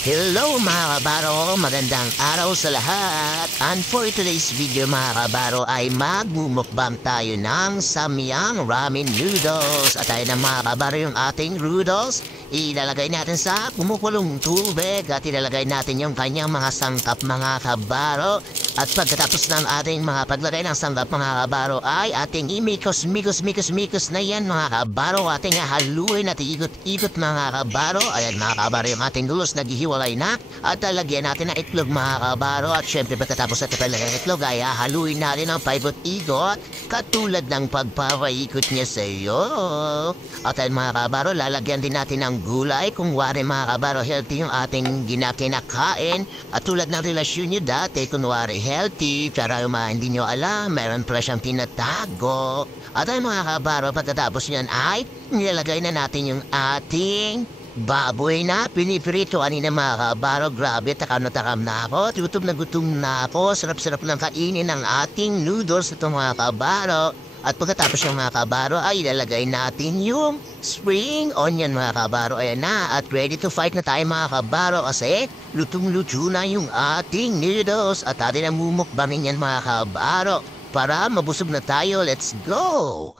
Hello mga kabaro, magandang araw sa lahat. And for today's video mga kabaro ay magmumukbang tayo ng Samyang Ramen Noodles. At tayo na mga kabaro yung ating noodles. Ilalagay natin sa kumukulong tubig at ilalagay natin yung kanyang mga sangkap mga kabaro. At pagkatapos ng ating mga paglagay ng sangkap mga kabaro ay ating imikos na yan mga kabaro. Ating haluin at ikot-ikot mga kabaro. Ayan mga kabaro yung ating noodles naghihiwalay na. At talagyan natin ng itlog mga kabaro. At syempre pagkatapos natin palagay ng itlog ay haluin natin ng paibot-ikot. Katulad ng pagpapaikot niya sa iyo. At ayun mga kabaro, lalagyan din natin ng gulay. Kung wari mga kabaro, healthy yung ating ginakinakain. At tulad ng relasyon nyo dati, kung wari healthy, pero yung mga hindi nyo alam, meron pala siyang tinatago. At ayun mga kabaro, pagkatapos niyan ay nilalagay na natin yung ating baboy na pinipirito. Kanina mga kabaro, grabe, takam na ako. Gutom na ako. Sarap-sarap ng kainin ng ating noodles ito mga kabaro. At pagkatapos ng mga kabaro ay ilalagay natin yung spring onion mga kabaro. Ayan na, at ready to fight na tayo mga kabaro kasi lutong-luto na yung ating noodles. At atin ang mumukbangin yan mga kabaro para mabusog na tayo. Let's go!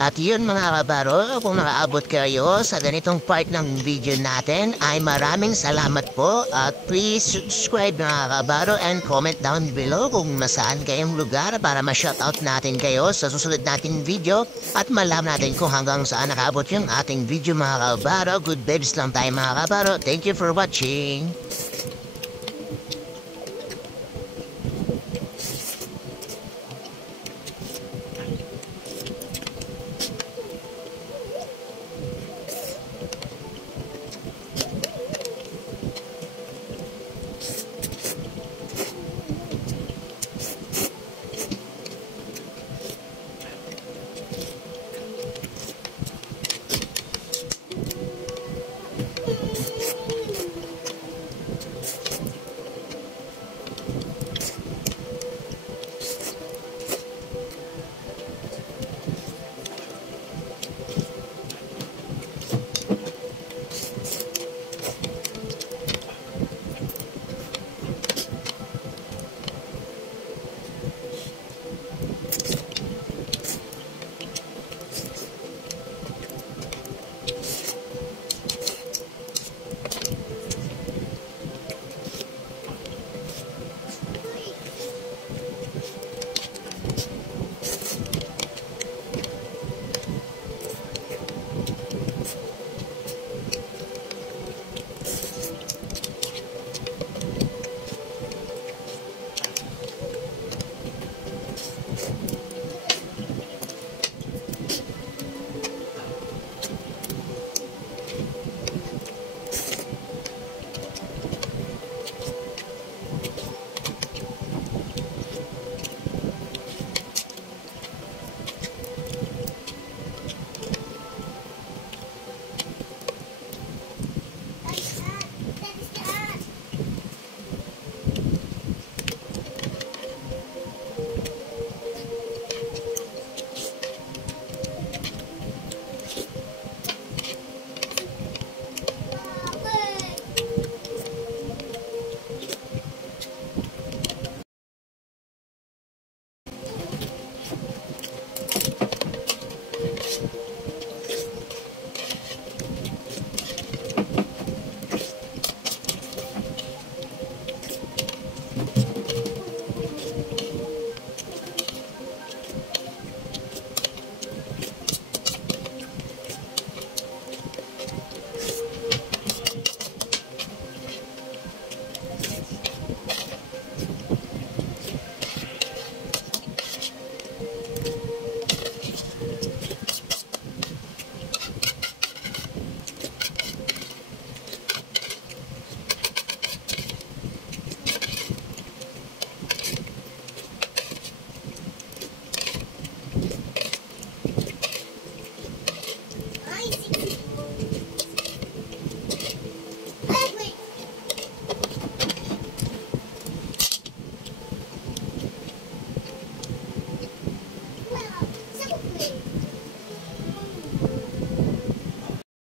At yun mga kabaro, kung nakaabot kayo sa ganitong part ng video natin ay maraming salamat po. At please subscribe mga kabaro and comment down below kung nasaan kayong lugar para ma-shoutout natin kayo sa susunod nating video. At malaman natin kung hanggang saan nakaabot yung ating video mga kabaro. Good vibes lang tayo mga kabaro. Thank you for watching.